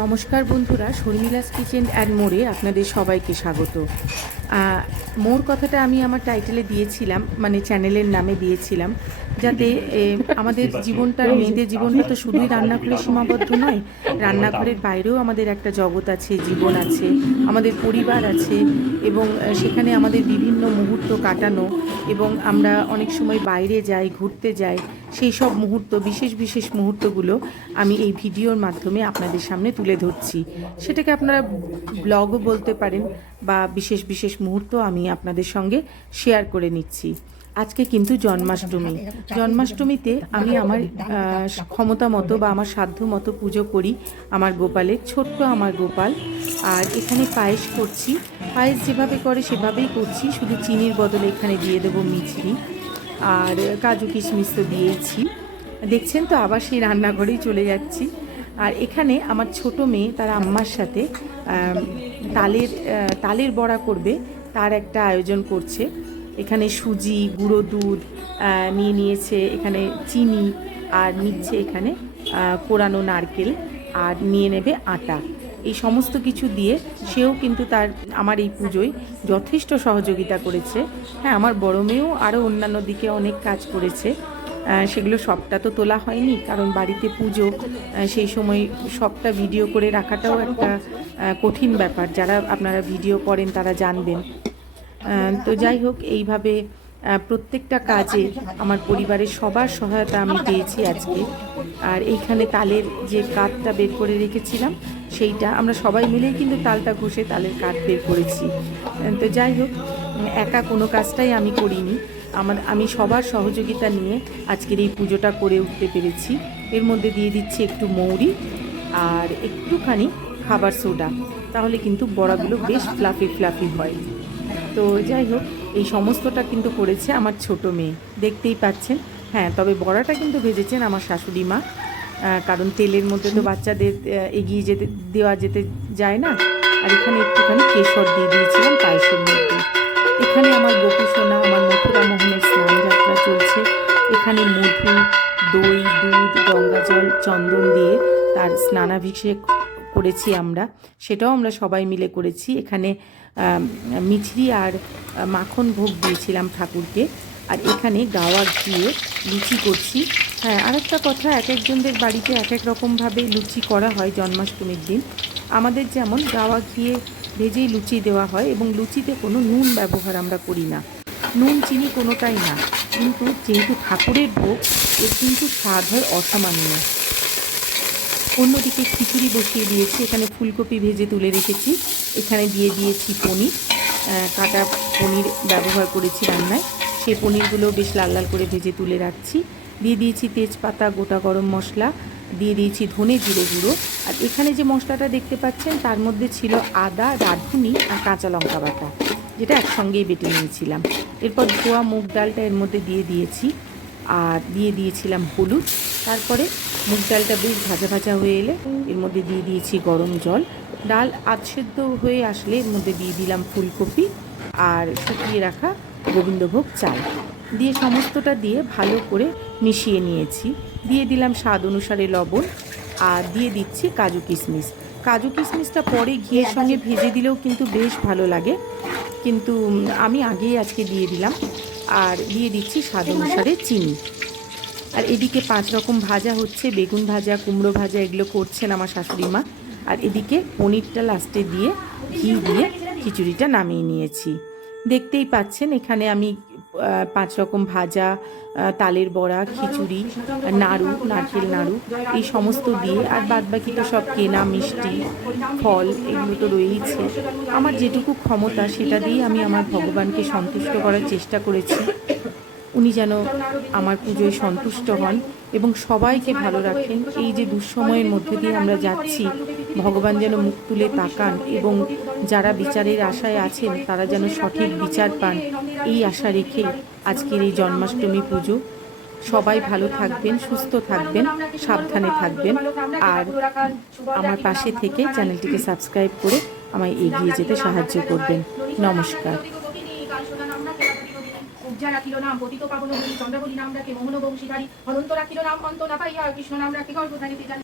নমস্কার বন্ধুরা, শর্মিলাস kitchen and মোড়ে আপনাদের সবাইকে স্বাগত। মোর কথাটা আমি আমার টাইটেলে দিয়েছিলাম, মানে চ্যানেলের নামে দিয়েছিলাম, যাতে আমাদের জীবনটা, মেয়েদের জীবনটা তো শুধুই রান্নাঘরে সীমাবদ্ধ নয়। রান্নাঘরের বাইরেও আমাদের একটা জগৎ আছে, জীবন আছে, আমাদের পরিবার আছে, এবং সেখানে আমাদের বিভিন্ন মুহূর্ত কাটানো, এবং আমরা অনেক সময় বাইরে যাই, ঘুরতে যাই, সেই সব মুহূর্ত, বিশেষ বিশেষ মুহূর্তগুলো আমি এই ভিডিওর মাধ্যমে আপনাদের সামনে তুলে ধরছি। সেটাকে আপনারা ব্লগও বলতে পারেন, বা বিশেষ বিশেষ মুহূর্ত আমি আপনাদের সঙ্গে শেয়ার করে নিচ্ছি। আজকে কিন্তু জন্মাষ্টমীতে আমি আমার ক্ষমতা মতো বা আমার সাধ্য মতো পুজো করি আমার গোপালের, ছোট্ট আমার গোপাল। আর এখানে পায়েস করছি, পায়েস যেভাবে করে সেভাবেই করছি, শুধু চিনির বদলে এখানে দিয়ে দেবো মিছরি আর কাজু কিশমিশ তো দিয়েছি। দেখছেন তো, আবার সেই রান্নাঘরেই চলে যাচ্ছি। আর এখানে আমার ছোট মেয়ে তার আম্মার সাথে তালের বড়া করবে, তার একটা আয়োজন করছে। এখানে সুজি, গুঁড়ো দুধ নিয়ে নিয়েছে, এখানে চিনি, আর নিচ্ছে এখানে কোরানো নারকেল, আর নিয়ে নেবে আটা। এই সমস্ত কিছু দিয়ে সেও কিন্তু আমার এই পুজোয় যথেষ্ট সহযোগিতা করেছে। হ্যাঁ, আমার বড় মেয়েও আরও অন্যান্য দিকে অনেক কাজ করেছে। সেগুলো সবটা তো তোলা হয়নি, কারণ বাড়িতে পুজো, সেই সময় সবটা ভিডিও করে রাখাটাও একটা কঠিন ব্যাপার। যারা আপনারা ভিডিও করেন তারা জানবেন। তো যাই হোক, এইভাবে প্রত্যেকটা কাজে আমার পরিবারের সবার সহায়তা আমি পেয়েছি আজকে। আর এইখানে তালের যে কাঠটা বের করে রেখেছিলাম, সেইটা আমরা সবাই মিলেই কিন্তু তালটা ঘষে তালের কাঠ বের করেছি। তো যাই হোক, একা কোনো কাজটাই আমি করিনি, আমি সবার সহযোগিতা নিয়ে আজকের এই পুজোটা করে উঠতে পেরেছি। এর মধ্যে দিয়ে দিচ্ছি একটু মৌরি আর একটুখানি খাবার সোডা, তাহলে কিন্তু বড়াগুলো বেশ ফ্লাফি ফ্লাফি হয়। তো যাই হোক, এই সমস্তটা কিন্তু করেছে আমার ছোট মেয়ে, দেখতেই পাচ্ছেন। হ্যাঁ, তবে বড়াটা কিন্তু ভেজেছেন আমার শাশুড়ি মা, কারণ তেলের মধ্যে তো বাচ্চাদের এগিয়ে দেওয়া যেতে যায় না। আর এখানে একটুখানি কেশর দিয়ে দিয়েছিলাম পায়েসের মধ্যে। এখানে আমার গোপী সোনা, আমার মথুরা মোহনের স্নান যাত্রা চলছে। এখানে মধু, দই, দুধ, গঙ্গা জল, চন্দন দিয়ে তার স্নানাভিষেক করেছি আমরা, সেটাও আমরা সবাই মিলে করেছি। এখানে মিছরি আর মাখন ভোগ দিয়েছিলাম ঠাকুরকে। আর এখানে গাওয়া ঘিয়ে লুচি করছি। হ্যাঁ, আর একটা কথা, এক একজনদের বাড়িতে এক এক রকমভাবে লুচি করা হয় জন্মাষ্টমীর দিন। আমাদের যেমন গাওয়া ঘিয়ে ভেজেই লুচি দেওয়া হয়, এবং লুচিতে কোনো নুন ব্যবহার আমরা করি না, নুন চিনি কোনোটাই না। কিন্তু যেহেতু ঠাকুরের ভোগ, এর কিন্তু স্বাদ হয় অসামান্য। অন্যদিকে খিচুড়ি বসিয়ে দিয়েছি, এখানে ফুলকপি ভেজে তুলে রেখেছি, এখানে দিয়ে দিয়েছি পনির, কাটা পনির ব্যবহার করেছি রান্নায়। সেই পনিরগুলো বেশ লাল লাল করে ভেজে তুলে রাখছি। দিয়ে দিয়েছি তেজপাতা, গোটা গরম মশলা, দিয়ে দিয়েছি ধনে জিরে গুঁড়ো। আর এখানে যে মশলাটা দেখতে পাচ্ছেন, তার মধ্যে ছিল আদা, রাঁধুনি আর কাঁচা লঙ্কা বাটা, যেটা একসঙ্গেই বেটে নিয়েছিলাম। এরপর ধোয়া মুগ ডালটা এর মধ্যে দিয়ে দিয়েছি, আর দিয়ে দিয়েছিলাম হলুদ। তারপরে মুগ ডালটা বেশ ভাজা ভাজা হয়ে এলে এর মধ্যে দিয়ে দিয়েছি গরম জল। ডাল আধসেদ্ধ হয়ে আসলে এর মধ্যে দিয়ে দিলাম ফুলকপি আর শুকিয়ে রাখা গোবিন্দভোগ চাল, দিয়ে সমস্তটা দিয়ে ভালো করে মিশিয়ে নিয়েছি। দিয়ে দিলাম স্বাদ অনুসারে লবণ, আর দিয়ে দিচ্ছি কাজু কিশমিশ। কাজু কিশমিশটা পরে ঘিয়ের সঙ্গে ভেজে দিলেও কিন্তু বেশ ভালো লাগে, কিন্তু আমি আগেই আজকে দিয়ে দিলাম। আর দিয়ে দিচ্ছি স্বাদ অনুসারে চিনি। আর এদিকে 5 রকম ভাজা হচ্ছে, বেগুন ভাজা, কুমড়ো ভাজা, এগুলো করছেন আমার শাশুড়ি মা। আর এদিকে পনিরটা লাস্টে দিয়ে ঘি দিয়ে খিচুড়িটা নামিয়ে নিয়েছি। দেখতেই পাচ্ছেন এখানে আমি 5 রকম ভাজা, তালের বড়া, খিচুড়ি, নাড়ু, নারকেল নাড়ু, এই সমস্ত দিয়ে, আর বাদবাকি তো সব কেনা মিষ্টি, ফল, এগুলো তো রয়েইছে। আমার যেটুকু ক্ষমতা সেটা দিয়ে আমি আমার ভগবানকে সন্তুষ্ট করার চেষ্টা করেছি। উনি যেন আমার পুজোয় সন্তুষ্ট হন এবং সবাইকে ভালো রাখেন। এই যে দুঃসময়ের মধ্যে দিয়ে আমরা যাচ্ছি, ভগবান যেন মুখ তুলে তাকান, এবং যারা বিচারের আশায় আছেন তারা যেন সঠিক বিচার পান, এই আশা রেখে আজকের এই জন্মাষ্টমী পুজো। সবাই ভালো থাকবেন, সুস্থ থাকবেন, সাবধানে থাকবেন, আর আমার পাশে থেকে চ্যানেলটিকে সাবস্ক্রাইব করে আমায় এগিয়ে যেতে সাহায্য করবেন। নমস্কার। রাখিল নাম পতিত পাবন চন্দ্রবলী নাম রাখে মোহন বংশীধারী অনন্ত রাখিল নাম অন্ত না পাইয়া কৃষ্ণ নাম রাখে গর্ভ ধারিতে জানি।